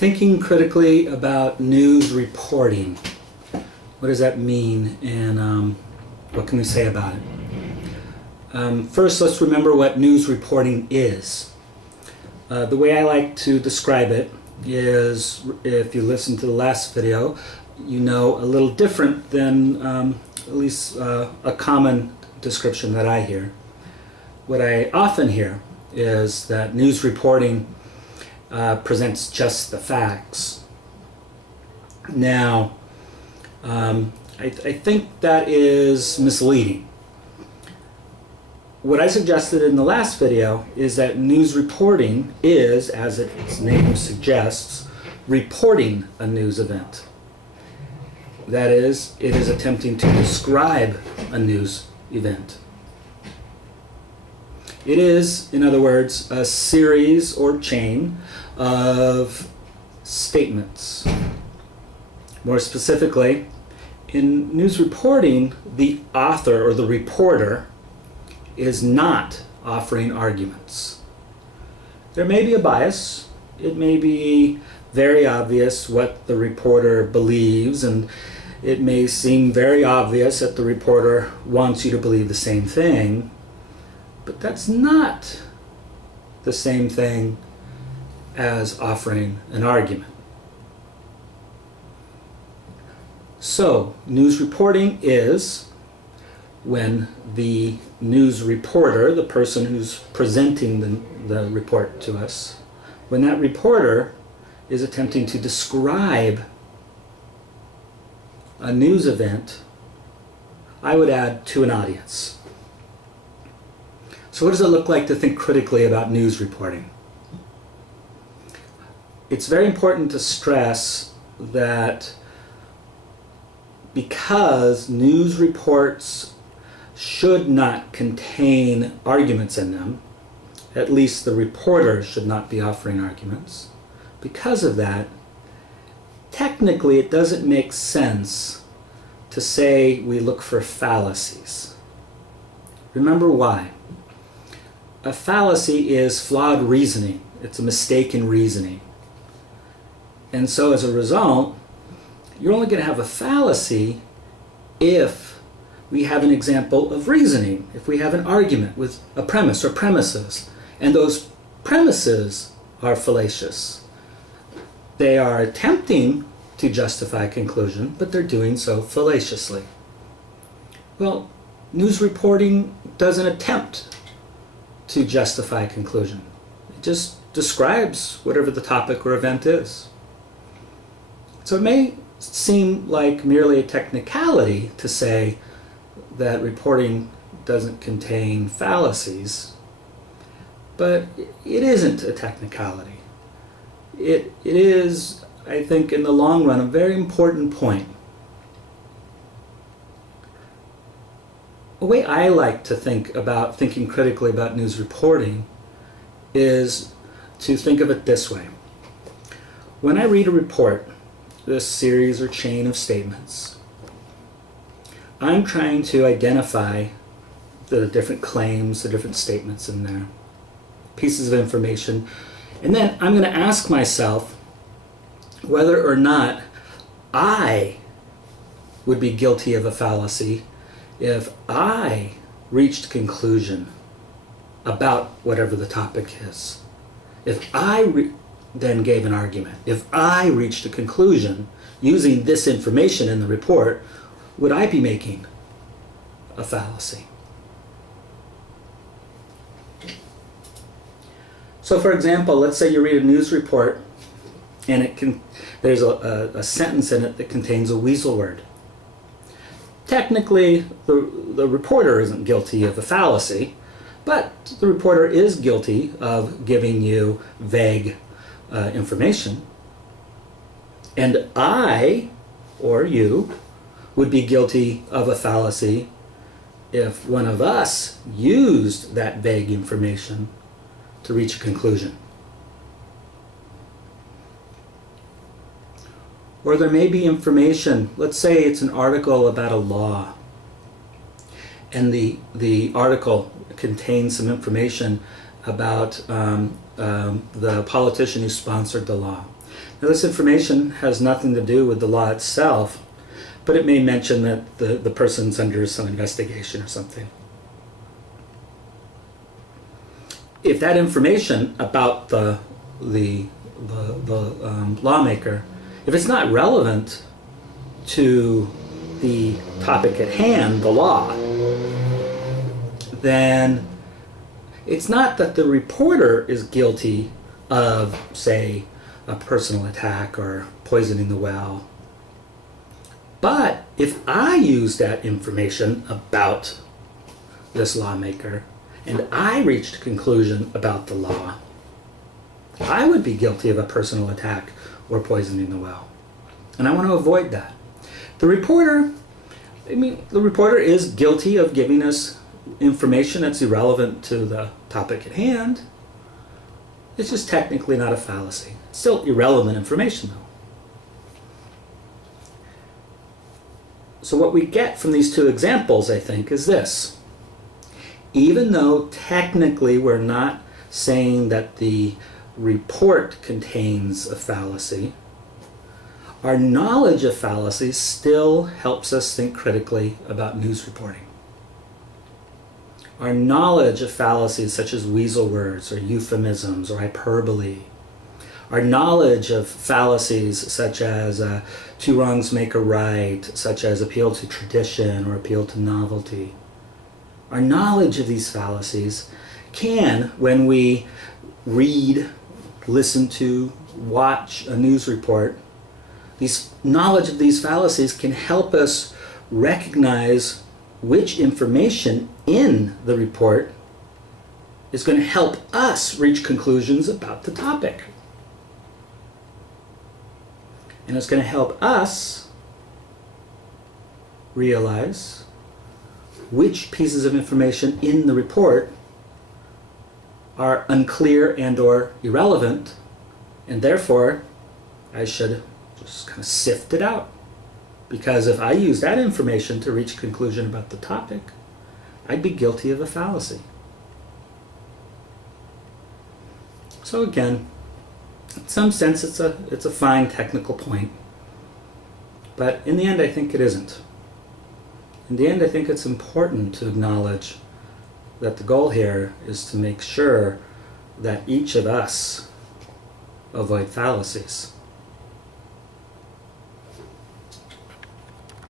Thinking critically about news reporting. What does that mean, and what can we say about it? First, let's remember what news reporting is. The way I like to describe it is, if you listen to the last video, you know a little different than at least a common description that I hear. What I often hear is that news reporting presents just the facts. Now, I think that is misleading. What I suggested in the last video is that news reporting is, as its name suggests, reporting a news event. That is, it is attempting to describe a news event. It is, in other words, a series or chain of statements. More specifically, in news reporting, the author or the reporter is not offering arguments. There may be a bias. It may be very obvious what the reporter believes, and it may seem very obvious that the reporter wants you to believe the same thing, but that's not the same thing as offering an argument. So, news reporting is when the news reporter, the person who's presenting the report to us, when that reporter is attempting to describe a news event, I would add, to an audience. So what does it look like to think critically about news reporting? It's very important to stress that because news reports should not contain arguments in them, at least the reporter should not be offering arguments, because of that, technically it doesn't make sense to say we look for fallacies. Remember why. A fallacy is flawed reasoning. It's a mistake in reasoning. And so as a result, you're only going to have a fallacy if we have an example of reasoning, if we have an argument with a premise or premises, and those premises are fallacious. They are attempting to justify a conclusion, but they're doing so fallaciously. Well, news reporting doesn't attempt to justify a conclusion. It just describes whatever the topic or event is. So it may seem like merely a technicality to say that reporting doesn't contain fallacies, but it isn't a technicality. It is, I think, in the long run, a very important point. A way I like to think about thinking critically about news reporting is to think of it this way. When I read a report, this series or chain of statements, I'm trying to identify the different claims, the different statements in there, pieces of information, and then I'm going to ask myself whether or not I would be guilty of a fallacy if I reached a conclusion about whatever the topic is. If I then gave an argument, if I reached a conclusion using this information in the report, would I be making a fallacy? So for example, let's say you read a news report and there's a sentence in it that contains a weasel word. Technically, the reporter isn't guilty of a fallacy, but the reporter is guilty of giving you vague information. And I, or you, would be guilty of a fallacy if one of us used that vague information to reach a conclusion. Or there may be information, let's say it's an article about a law, and the article contains some information about the politician who sponsored the law. Now, this information has nothing to do with the law itself, but it may mention that the person's under some investigation or something. If that information about the lawmaker, if it's not relevant to the topic at hand, the law, then it's not that the reporter is guilty of, say, a personal attack or poisoning the well. But if I use that information about this lawmaker and I reached a conclusion about the law, I would be guilty of a personal attack or poisoning the well. And I want to avoid that. The reporter is guilty of giving us information that's irrelevant to the topic at hand. It's just technically not a fallacy. It's still irrelevant information, though. So what we get from these two examples, I think, is this. Even though technically we're not saying that the report contains a fallacy, our knowledge of fallacies still helps us think critically about news reporting. Our knowledge of fallacies such as weasel words or euphemisms or hyperbole, our knowledge of fallacies such as two wrongs make a right, such as appeal to tradition or appeal to novelty, our knowledge of these fallacies can, when we read, listen to, watch a news report, knowledge of these fallacies can help us recognize which information in the report is going to help us reach conclusions about the topic. And it's going to help us realize which pieces of information in the report are unclear and or irrelevant, and therefore I should just kind of sift it out. Because if I use that information to reach a conclusion about the topic, I'd be guilty of a fallacy. So again, in some sense it's a fine technical point. But in the end, I think it isn't. In the end, I think it's important to acknowledge that the goal here is to make sure that each of us avoid fallacies.